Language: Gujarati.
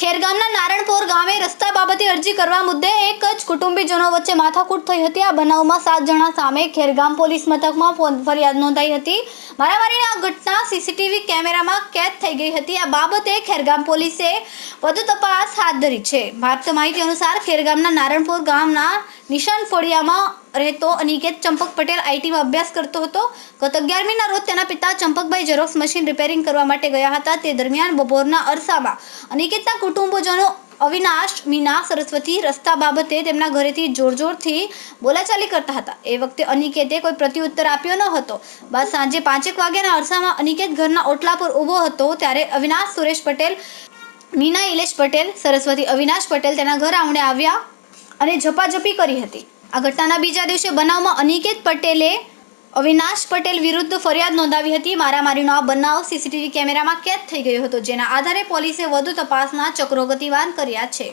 ખેરગામના નારણપોર ગામે રસ્તા બાબતે અરજી કરવા મુદ્દે એક જ કુટુંબીજનો વચ્ચે માથાકૂટ થઈ હતી. આ બનાવમાં સાત જણા સામે ખેરગામ પોલીસ મથકમાં ફોન ફરિયાદ નોંધાઈ હતી. મારામારીની આ ઘટના સીસીટીવી કેમેરામાં કેદ થઈ ગઈ હતી. આ બાબતે ખેરગામ પોલીસે વધુ તપાસ હાથ ધરી છે. પ્રાપ્ત માહિતી અનુસાર ખેરગામના નારણપુર ગામના નિશાન ફળિયામાં રહેતો અનિકેત ચંપક પટેલ આઈટીમાં અભ્યાસ કરતો હતો. ગત અગિયારમીના રોજ તેના પિતા ચંપકભાઈ ઝેરોક્સ મશીન રિપેરિંગ કરવા માટે ગયા હતા. તે દરમિયાન બપોરના અરસામાં અનિકેતના કુટુંબજનો અવિનાશ, મીના, સરસ્વતી રસ્તા બાબતે તેમના ઘરેથી જોરજોરથી બોલાચાલી કરતા હતા. એ વખતે અનિકેતે કોઈ પ્રત્યુત્તર આપ્યો ન હતો. બાદ સાંજે પાંચેક વાગ્યાના અરસામાં અનિકેત ઘરના ઓટલા પર ઊભો હતો ત્યારે અવિનાશ સુરેશ પટેલ, મીના ઇલેશ પટેલ, સરસ્વતી અવિનાશ પટેલ તેના ઘર આંગણે આવ્યા. અને ઝપાઝપી કરી હતી. આ ઘટનાના બીજા દિવસે બનાવમાં અનિકેત પટેલે અવિનાશ પટેલ વિરુદ્ધ ફરિયાદ નોંધાવી હતી. મારામારીનો આ બનાવ સીસીટીવી કેમેરામાં કેદ થઈ ગયો હતો, જેના આધારે પોલીસે વધુ તપાસના ચક્રો ગતિવાન કર્યા છે.